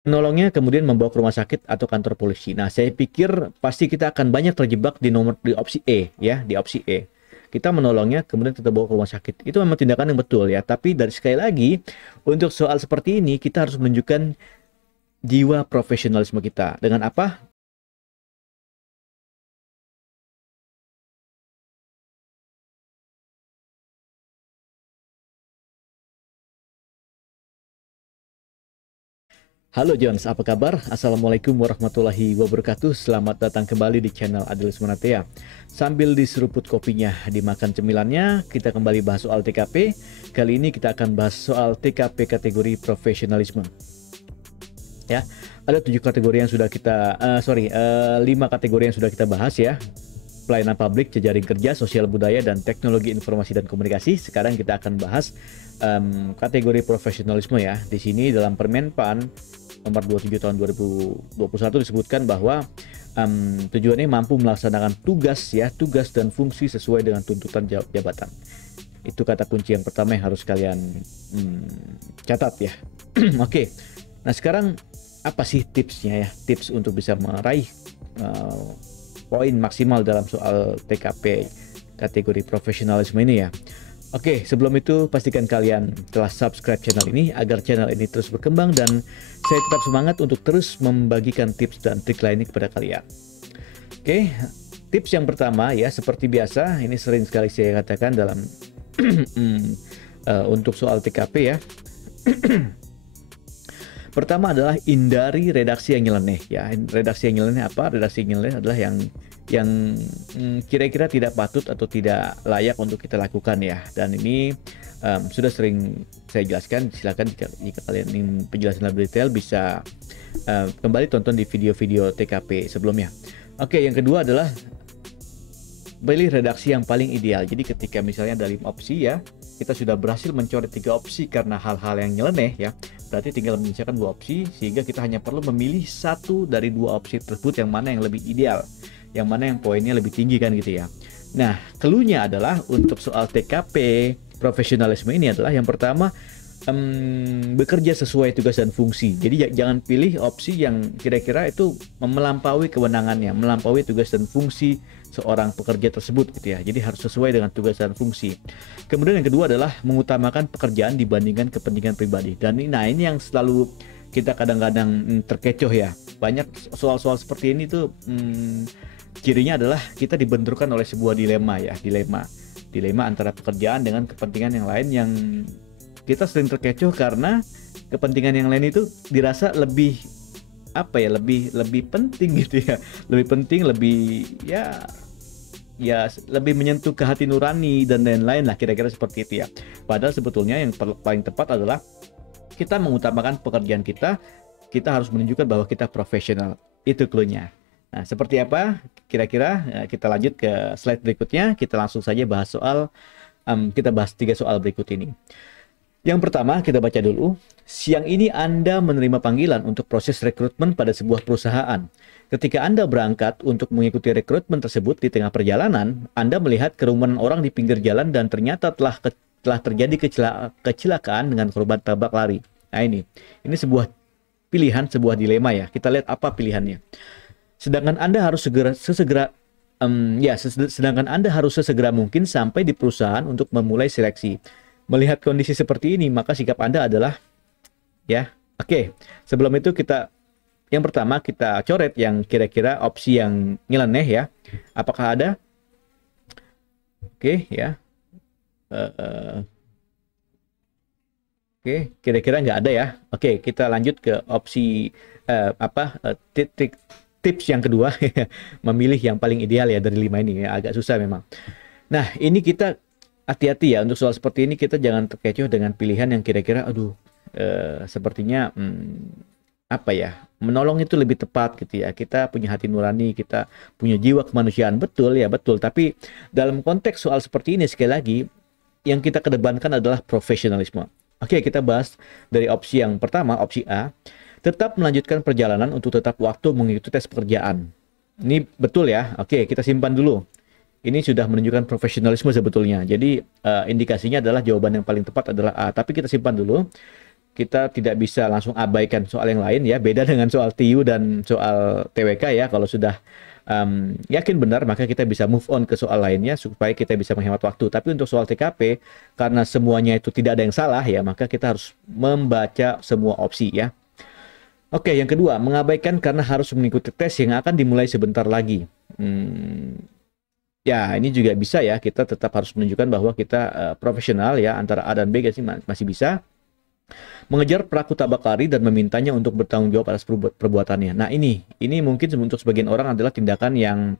Menolongnya kemudian membawa ke rumah sakit atau kantor polisi. Nah, saya pikir pasti kita akan banyak terjebak di opsi E ya, di opsi E. Kita menolongnya kemudian kita bawa ke rumah sakit. Itu memang tindakan yang betul ya, tapi dari sekali lagi untuk soal seperti ini kita harus menunjukkan jiwa profesionalisme kita. Dengan apa? Halo Jones, apa kabar? Assalamualaikum warahmatullahi wabarakatuh. Selamat datang kembali di channel Adelis Monatea. Sambil diseruput kopinya, dimakan cemilannya, kita kembali bahas soal TKP. Kali ini kita akan bahas soal TKP kategori profesionalisme. Ya, ada 7 kategori yang sudah kita, 5 kategori yang sudah kita bahas ya. Pelayanan publik, jejaring kerja, sosial budaya, dan teknologi informasi dan komunikasi. Sekarang kita akan bahas kategori profesionalisme ya. Di sini dalam Permenpan nomor 27 tahun 2021 disebutkan bahwa tujuannya mampu melaksanakan tugas dan fungsi sesuai dengan tuntutan jabatan. Itu kata kunci yang pertama yang harus kalian catat ya. Oke. Nah, sekarang apa sih tipsnya ya? Tips untuk bisa meraih poin maksimal dalam soal TKP kategori profesionalisme ini ya. Oke, sebelum itu pastikan kalian telah subscribe channel ini agar channel ini terus berkembang dan saya tetap semangat untuk terus membagikan tips dan trik lainnya kepada kalian. Oke, tips yang pertama ya seperti biasa, ini sering sekali saya katakan dalam untuk soal TKP ya. Pertama adalah hindari redaksi yang nyeleneh ya. Redaksi yang nyeleneh apa? Redaksi yang nyeleneh adalah yang kira-kira tidak patut atau tidak layak untuk kita lakukan ya. Dan ini sudah sering saya jelaskan. Silakan jika kalian ingin penjelasan lebih detail bisa kembali tonton di video-video TKP sebelumnya. Oke, yang kedua adalah pilih redaksi yang paling ideal. Jadi ketika misalnya dari opsi ya, kita sudah berhasil mencoret 3 opsi karena hal-hal yang nyeleneh ya, berarti tinggal menyisakan 2 opsi sehingga kita hanya perlu memilih satu dari 2 opsi tersebut yang mana yang lebih ideal, yang mana yang poinnya lebih tinggi kan gitu ya. Nah, clue-nya adalah untuk soal TKP profesionalisme ini adalah yang pertama bekerja sesuai tugas dan fungsi. Jadi jangan pilih opsi yang kira-kira itu melampaui kewenangannya, melampaui tugas dan fungsi seorang pekerja tersebut gitu ya. Jadi harus sesuai dengan tugas dan fungsi. Kemudian yang kedua adalah mengutamakan pekerjaan dibandingkan kepentingan pribadi. Dan ini yang selalu kita kadang-kadang terkecoh ya. Banyak soal-soal seperti ini tuh cirinya adalah kita dibenturkan oleh sebuah dilema ya, dilema antara pekerjaan dengan kepentingan yang lain yang kita sering terkecoh karena kepentingan yang lain itu dirasa lebih lebih penting gitu ya, lebih penting, lebih lebih menyentuh ke hati nurani dan lain-lain lah, kira-kira seperti itu ya. Padahal sebetulnya yang paling tepat adalah kita mengutamakan pekerjaan kita harus menunjukkan bahwa kita profesional. Itu clue-nya. Nah, seperti apa kira-kira? Kita lanjut ke slide berikutnya. Kita langsung saja bahas kita bahas 3 soal berikut ini. Yang pertama, kita baca dulu. Siang ini Anda menerima panggilan untuk proses rekrutmen pada sebuah perusahaan. Ketika Anda berangkat untuk mengikuti rekrutmen tersebut di tengah perjalanan, Anda melihat kerumunan orang di pinggir jalan dan ternyata telah terjadi kecelakaan dengan korban tabrak lari. Nah ini sebuah pilihan, sebuah dilema ya. Kita lihat apa pilihannya. Sedangkan Anda harus sedangkan Anda harus sesegera mungkin sampai di perusahaan untuk memulai seleksi. Melihat kondisi seperti ini, maka sikap Anda adalah oke. Sebelum itu yang pertama kita coret yang kira-kira opsi yang nyeleneh ya. Apakah ada? Oke ya. Oke, kira-kira nggak ada ya. Oke, kita lanjut ke opsi tips yang kedua, memilih yang paling ideal ya dari 5 ini ya. Agak susah memang. Nah, ini kita hati-hati ya untuk soal seperti ini, kita jangan terkecoh dengan pilihan yang kira-kira sepertinya menolong itu lebih tepat gitu ya. Kita punya hati nurani, kita punya jiwa kemanusiaan, betul ya, betul. Tapi dalam konteks soal seperti ini sekali lagi yang kita kedepankan adalah profesionalisme. Oke, kita bahas dari opsi yang pertama, opsi A. Tetap melanjutkan perjalanan untuk tetap waktu mengikuti tes pekerjaan. Ini betul ya. Oke, kita simpan dulu. Ini sudah menunjukkan profesionalisme sebetulnya. Jadi indikasinya adalah jawaban yang paling tepat adalah A. Tapi kita simpan dulu. kita tidak bisa langsung abaikan soal yang lain ya. Beda dengan soal TIU dan soal TWK ya. Kalau sudah yakin benar, maka kita bisa move on ke soal lainnya supaya kita bisa menghemat waktu. Tapi untuk soal TKP, karena semuanya itu tidak ada yang salah ya, maka kita harus membaca semua opsi ya. Oke, yang kedua, mengabaikan karena harus mengikuti tes yang akan dimulai sebentar lagi. Ya, ini juga bisa ya, kita tetap harus menunjukkan bahwa kita profesional ya, antara A dan B sih masih bisa. Mengejar pelaku tabak lari dan memintanya untuk bertanggung jawab atas perbuatannya. Nah, ini mungkin untuk sebagian orang adalah tindakan yang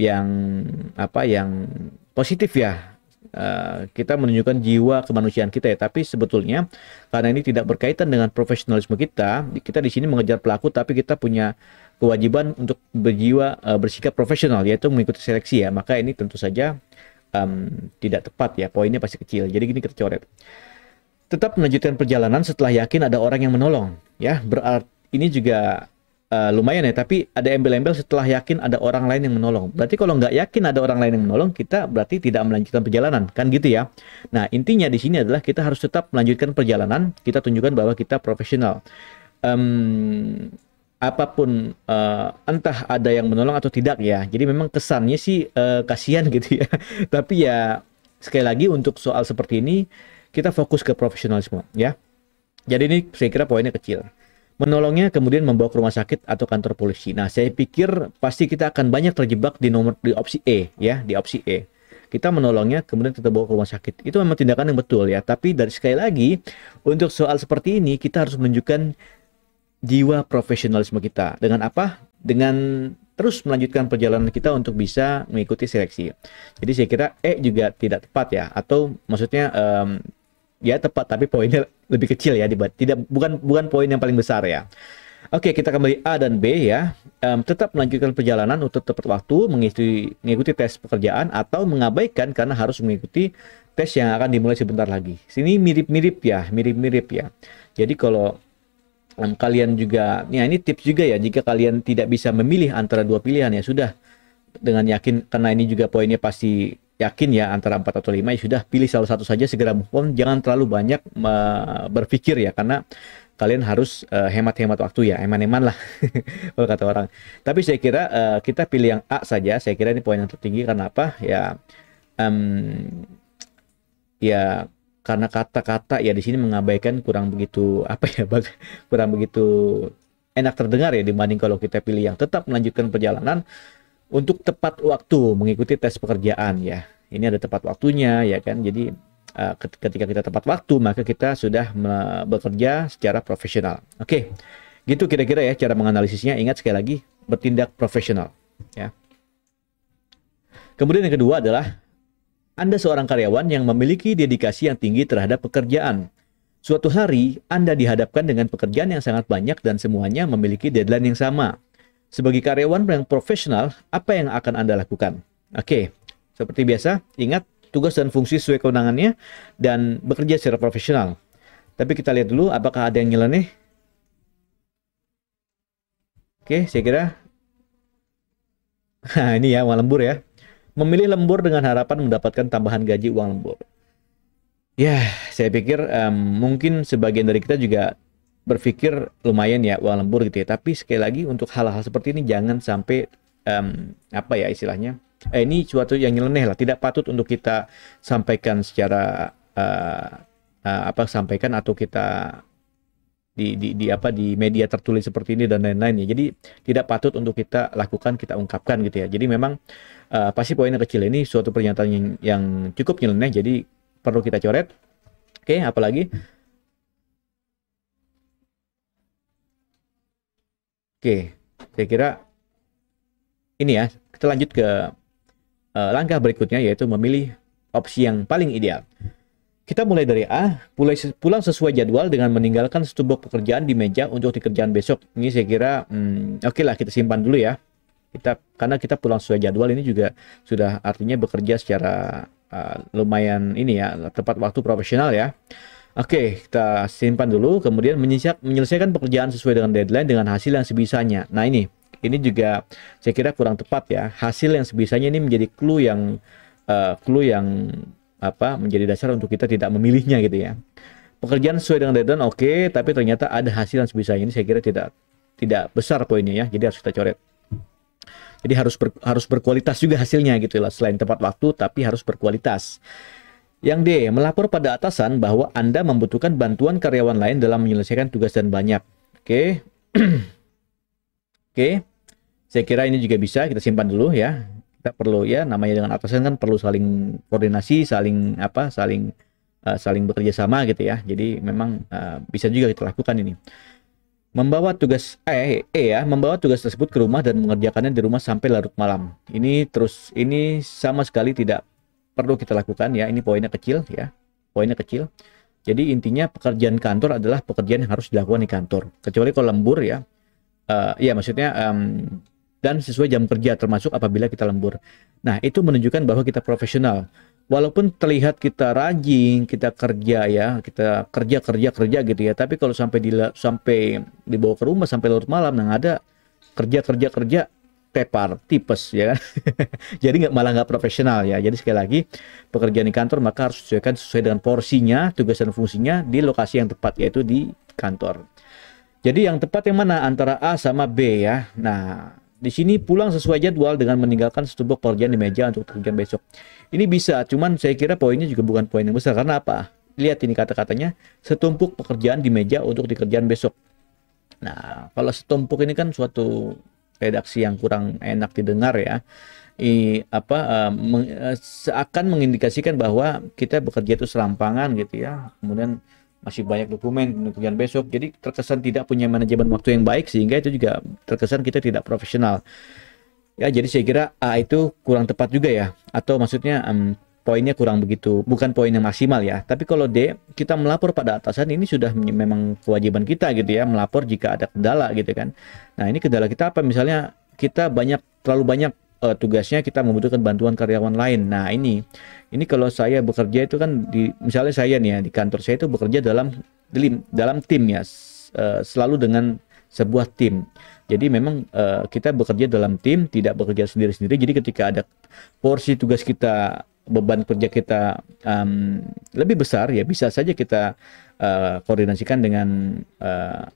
yang positif ya. Kita menunjukkan jiwa kemanusiaan kita ya, tapi sebetulnya karena ini tidak berkaitan dengan profesionalisme kita di sini mengejar pelaku, tapi kita punya kewajiban untuk bersikap profesional, yaitu mengikuti seleksi ya. Maka ini tentu saja tidak tepat ya, poinnya pasti kecil. Jadi gini kita coret. Tetap melanjutkan perjalanan setelah yakin ada orang yang menolong ya. Berarti ini juga lumayan ya, tapi ada embel-embel setelah yakin ada orang lain yang menolong. Berarti kalau nggak yakin ada orang lain yang menolong, kita berarti tidak melanjutkan perjalanan, kan gitu ya. Nah, intinya di sini adalah kita harus tetap melanjutkan perjalanan, kita tunjukkan bahwa kita profesional. Apapun entah ada yang menolong atau tidak ya. Jadi memang kesannya sih kasihan gitu ya. Tapi ya sekali lagi untuk soal seperti ini kita fokus ke profesionalisme ya. Jadi ini saya kira poinnya kecil. Menolongnya kemudian membawa ke rumah sakit atau kantor polisi. Nah, saya pikir pasti kita akan banyak terjebak di opsi E ya, di opsi E. Kita menolongnya kemudian kita bawa ke rumah sakit. Itu memang tindakan yang betul ya, tapi dari sekali lagi untuk soal seperti ini kita harus menunjukkan jiwa profesionalisme kita. Dengan apa? Dengan terus melanjutkan perjalanan kita untuk bisa mengikuti seleksi. Jadi saya kira E juga tidak tepat ya, atau maksudnya ya tepat tapi poinnya lebih kecil ya, bukan poin yang paling besar ya. Oke, kita kembali A dan B ya. Tetap melanjutkan perjalanan untuk tepat waktu, mengikuti tes pekerjaan, atau mengabaikan karena harus mengikuti tes yang akan dimulai sebentar lagi. Sini mirip-mirip ya. Jadi kalau kalian juga, ya ini tips juga ya, jika kalian tidak bisa memilih antara dua pilihan ya sudah, dengan yakin, karena ini juga poinnya pasti yakin ya antara 4 atau 5, ya sudah pilih salah satu saja, segera move on, jangan terlalu banyak berpikir ya, karena kalian harus hemat-hemat waktu ya, eman-eman lah kalau kata orang. Tapi saya kira kita pilih yang A saja, saya kira ini poin yang tertinggi. Karena apa ya, ya karena kata-kata ya di sini mengabaikan kurang begitu kurang begitu enak terdengar ya, dibanding kalau kita pilih yang tetap melanjutkan perjalanan untuk tepat waktu mengikuti tes pekerjaan ya. Ini ada tepat waktunya ya kan. Jadi ketika kita tepat waktu, maka kita sudah bekerja secara profesional. Oke, gitu kira-kira ya cara menganalisisnya. Ingat sekali lagi, bertindak profesional ya. Kemudian yang kedua adalah Anda seorang karyawan yang memiliki dedikasi yang tinggi terhadap pekerjaan. Suatu hari Anda dihadapkan dengan pekerjaan yang sangat banyak dan semuanya memiliki deadline yang sama. Sebagai karyawan yang profesional, apa yang akan Anda lakukan? Oke, seperti biasa, ingat tugas dan fungsi sesuai kewenangannya dan bekerja secara profesional. Tapi kita lihat dulu apakah ada yang nyeleneh. Oke, saya kira nah, ini ya, uang lembur ya. Memilih lembur dengan harapan mendapatkan tambahan gaji uang lembur. Ya, saya pikir mungkin sebagian dari kita juga berpikir lumayan ya uang lembur gitu ya. Tapi sekali lagi untuk hal-hal seperti ini jangan sampai apa ya istilahnya, ini suatu yang nyeleneh lah, tidak patut untuk kita sampaikan secara sampaikan atau kita di media tertulis seperti ini dan lain-lain ya. Jadi tidak patut untuk kita lakukan, kita ungkapkan gitu ya. Jadi memang pasti poinnya kecil, ini suatu pernyataan yang cukup nyeleneh, jadi perlu kita coret. Oke, apalagi? Oke, saya kira ini ya. Kita lanjut ke langkah berikutnya, yaitu memilih opsi yang paling ideal. Kita mulai dari A, pulang sesuai jadwal dengan meninggalkan setumpuk pekerjaan di meja untuk dikerjakan besok. Ini saya kira oke lah, kita simpan dulu ya. Karena kita pulang sesuai jadwal ini juga sudah artinya bekerja secara lumayan ini ya, tepat waktu, profesional ya. Oke, kita simpan dulu, kemudian menyelesaikan pekerjaan sesuai dengan deadline dengan hasil yang sebisanya. Nah ini juga saya kira kurang tepat ya. Hasil yang sebisanya ini menjadi clue yang menjadi dasar untuk kita tidak memilihnya gitu ya. Pekerjaan sesuai dengan deadline oke, tapi ternyata ada hasil yang sebisanya. Ini saya kira tidak besar poinnya ya. Jadi harus kita coret. Jadi harus berkualitas juga hasilnya gitu lah. Selain tepat waktu, tapi harus berkualitas. Yang D, melapor pada atasan bahwa Anda membutuhkan bantuan karyawan lain dalam menyelesaikan tugas dan banyak. Oke. Oke. Saya kira ini juga bisa kita simpan dulu ya. Kita perlu ya, namanya dengan atasan kan perlu saling koordinasi, saling bekerja sama gitu ya. Jadi memang bisa juga kita lakukan ini. Membawa tugas membawa tugas tersebut ke rumah dan mengerjakannya di rumah sampai larut malam. Ini sama sekali tidak perlu kita lakukan ya. Ini poinnya kecil ya. Poinnya kecil. Jadi intinya pekerjaan kantor adalah pekerjaan yang harus dilakukan di kantor. Kecuali kalau lembur ya. Maksudnya dan sesuai jam kerja termasuk apabila kita lembur. Nah, itu menunjukkan bahwa kita profesional. Walaupun terlihat kita rajin, kita kerja ya, kita kerja gitu ya. Tapi kalau sampai dibawa ke rumah sampai larut malam, nah ada kerja tepar, tipes ya kan. Jadi malah nggak profesional ya. Jadi sekali lagi pekerjaan di kantor maka harus sesuai dengan porsinya, tugas dan fungsinya di lokasi yang tepat yaitu di kantor. Jadi yang tepat yang mana antara A sama B ya. Nah, di sini pulang sesuai jadwal dengan meninggalkan setumpuk pekerjaan di meja untuk pekerjaan besok. Ini bisa, cuman saya kira poinnya juga bukan poin yang besar. Karena apa? Lihat ini kata-katanya, setumpuk pekerjaan di meja untuk dikerjaan besok. Nah, kalau setumpuk ini kan suatu redaksi yang kurang enak didengar ya. Seakan mengindikasikan bahwa kita bekerja itu serampangan gitu ya. Kemudian masih banyak dokumen pekerjaan besok, jadi terkesan tidak punya manajemen waktu yang baik, sehingga itu juga terkesan kita tidak profesional ya. Jadi saya kira A itu kurang tepat juga ya, atau maksudnya poinnya kurang begitu, bukan poin yang maksimal ya. Tapi kalau D, kita melapor pada atasan, ini sudah memang kewajiban kita gitu ya, melapor jika ada kendala gitu kan. Nah, ini kendala kita apa? Misalnya kita terlalu banyak tugasnya, kita membutuhkan bantuan karyawan lain. Nah, ini kalau saya bekerja itu kan misalnya saya nih ya, di kantor saya itu bekerja dalam tim ya, selalu dengan sebuah tim. Jadi memang kita bekerja dalam tim, tidak bekerja sendiri-sendiri. Jadi ketika ada porsi tugas kita, beban kerja kita lebih besar ya, bisa saja kita koordinasikan dengan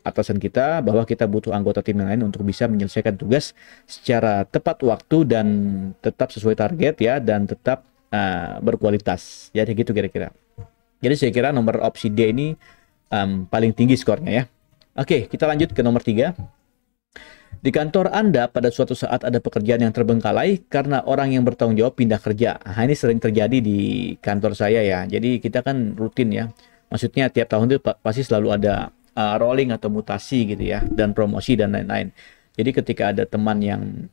atasan kita bahwa kita butuh anggota tim yang lain untuk bisa menyelesaikan tugas secara tepat waktu dan tetap sesuai target ya, dan tetap berkualitas. Jadi gitu kira-kira. Jadi saya kira nomor opsi D ini paling tinggi skornya ya. Oke, kita lanjut ke nomor 3. Di kantor Anda pada suatu saat ada pekerjaan yang terbengkalai karena orang yang bertanggung jawab pindah kerja. Nah, ini sering terjadi di kantor saya ya. Jadi kita kan rutin ya. Maksudnya tiap tahun itu pasti selalu ada rolling atau mutasi gitu ya, dan promosi dan lain-lain. Jadi ketika ada teman yang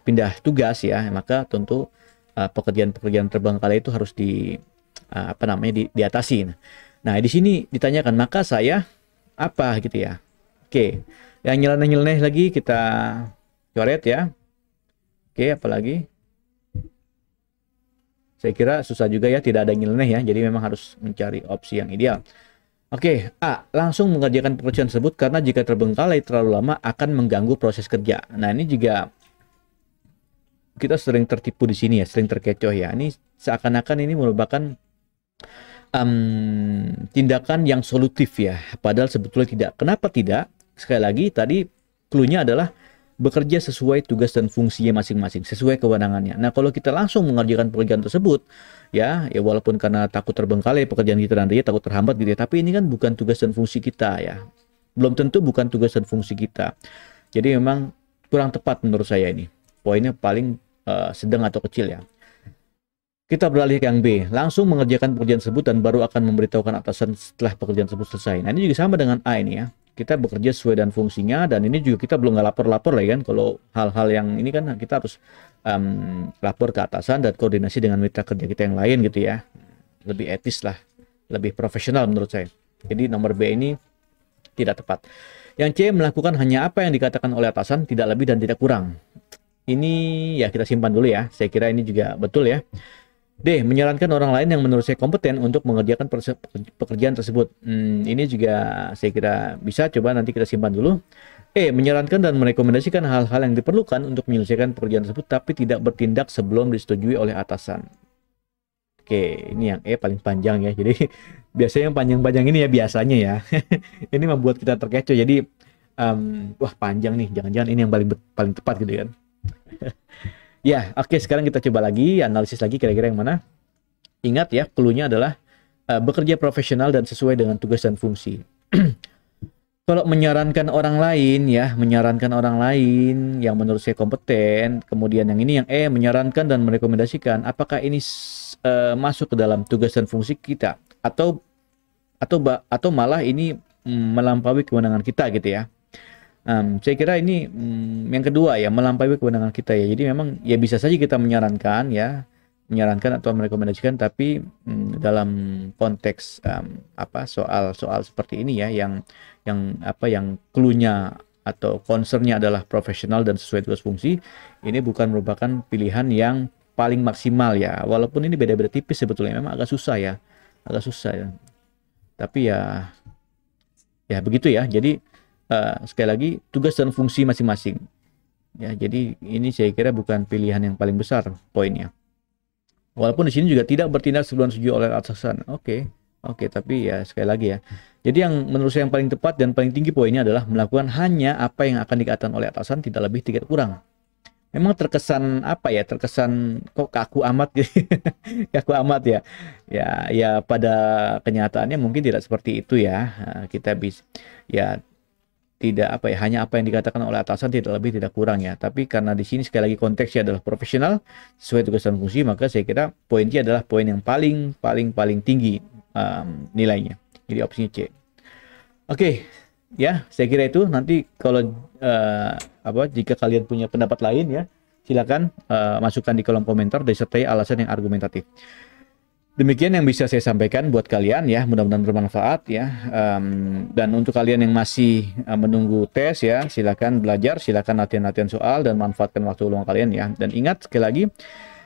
pindah tugas ya, maka tentu pekerjaan-pekerjaan terbengkalai itu harus diatasi. Nah, di sini ditanyakan, maka saya apa gitu ya. Oke. Yang nyeleneh-nyeleneh lagi kita coret ya. Oke, apalagi? Saya kira susah juga ya, tidak ada nyeleneh ya. Jadi memang harus mencari opsi yang ideal. Oke, A. Langsung mengerjakan pekerjaan tersebut karena jika terbengkalai terlalu lama akan mengganggu proses kerja. Nah, ini juga kita sering tertipu di sini ya, sering terkecoh ya. Ini seakan-akan ini merupakan tindakan yang solutif ya, padahal sebetulnya tidak. Kenapa tidak? Sekali lagi tadi clue-nya adalah bekerja sesuai tugas dan fungsinya masing-masing, sesuai kewenangannya. Nah, kalau kita langsung mengerjakan pekerjaan tersebut ya walaupun karena takut terbengkalai pekerjaan kita nantinya, takut terhambat gitu ya, tapi ini kan bukan tugas dan fungsi kita ya. Belum tentu bukan tugas dan fungsi kita. Jadi memang kurang tepat menurut saya ini. Poinnya paling sedang atau kecil ya. Kita beralih ke yang B, langsung mengerjakan pekerjaan tersebut dan baru akan memberitahukan atasan setelah pekerjaan tersebut selesai. Nah, ini juga sama dengan A ini ya. Kita bekerja sesuai dan fungsinya, dan ini juga kita belum nggak lapor-lapor lah kan. Kalau hal-hal yang ini kan kita harus lapor ke atasan dan koordinasi dengan mitra kerja kita yang lain gitu ya. Lebih etis lah, lebih profesional menurut saya. Jadi nomor B ini tidak tepat. Yang C, melakukan hanya apa yang dikatakan oleh atasan, tidak lebih dan tidak kurang. Ini ya kita simpan dulu ya. Saya kira ini juga betul ya. D, menyarankan orang lain yang menurut saya kompeten untuk mengerjakan pekerjaan tersebut. Ini juga saya kira bisa, coba nanti kita simpan dulu. E, menyarankan dan merekomendasikan hal-hal yang diperlukan untuk menyelesaikan pekerjaan tersebut tapi tidak bertindak sebelum disetujui oleh atasan. Oke, ini yang E paling panjang ya. Jadi biasanya yang panjang-panjang ini ya biasanya ya. Ini membuat kita terkecoh. Jadi wah panjang nih, jangan-jangan ini yang paling tepat gitu kan. Ya, oke, sekarang kita coba lagi analisis lagi kira-kira yang mana. Ingat ya, clue-nya adalah bekerja profesional dan sesuai dengan tugas dan fungsi. Kalau menyarankan orang lain ya, menyarankan orang lain yang menurut saya kompeten, kemudian yang ini yang menyarankan dan merekomendasikan, apakah ini masuk ke dalam tugas dan fungsi kita atau malah ini melampaui kewenangan kita gitu ya. Saya kira ini yang kedua ya, melampaui kewenangan kita ya. Jadi memang ya bisa saja kita menyarankan ya, menyarankan atau merekomendasikan, tapi dalam konteks soal seperti ini ya, yang clue-nya atau concern-nya adalah profesional dan sesuai tugas fungsi, ini bukan merupakan pilihan yang paling maksimal ya. Walaupun ini beda-beda tipis sebetulnya, memang agak susah ya, tapi ya begitu ya. Jadi sekali lagi tugas dan fungsi masing-masing ya. Jadi ini saya kira bukan pilihan yang paling besar poinnya. Walaupun di sini juga tidak bertindak sebelum setuju oleh atasan. Oke, tapi ya sekali lagi ya. Jadi yang menurut saya yang paling tepat dan paling tinggi poinnya adalah melakukan hanya apa yang akan dikatakan oleh atasan, tidak lebih tidak kurang. Memang terkesan terkesan kok kaku amat gitu. Kaku amat ya. Ya pada kenyataannya mungkin tidak seperti itu ya. Kita bisa ya tidak hanya apa yang dikatakan oleh atasan, tidak lebih tidak kurang ya. Tapi karena di sini sekali lagi konteksnya adalah profesional sesuai tugas dan fungsi, maka saya kira poinnya adalah poin yang paling tinggi nilainya. Jadi opsinya C. Oke, ya saya kira itu. Nanti kalau jika kalian punya pendapat lain ya, silakan masukkan di kolom komentar disertai alasan yang argumentatif. Demikian yang bisa saya sampaikan buat kalian ya, mudah-mudahan bermanfaat ya. Dan untuk kalian yang masih menunggu tes ya, silakan belajar, silakan latihan-latihan soal dan manfaatkan waktu luang kalian ya. Dan ingat sekali lagi,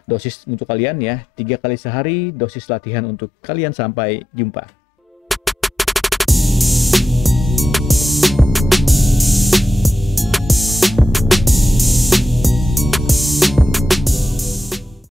dosis untuk kalian ya, 3 kali sehari dosis latihan untuk kalian. Sampai jumpa.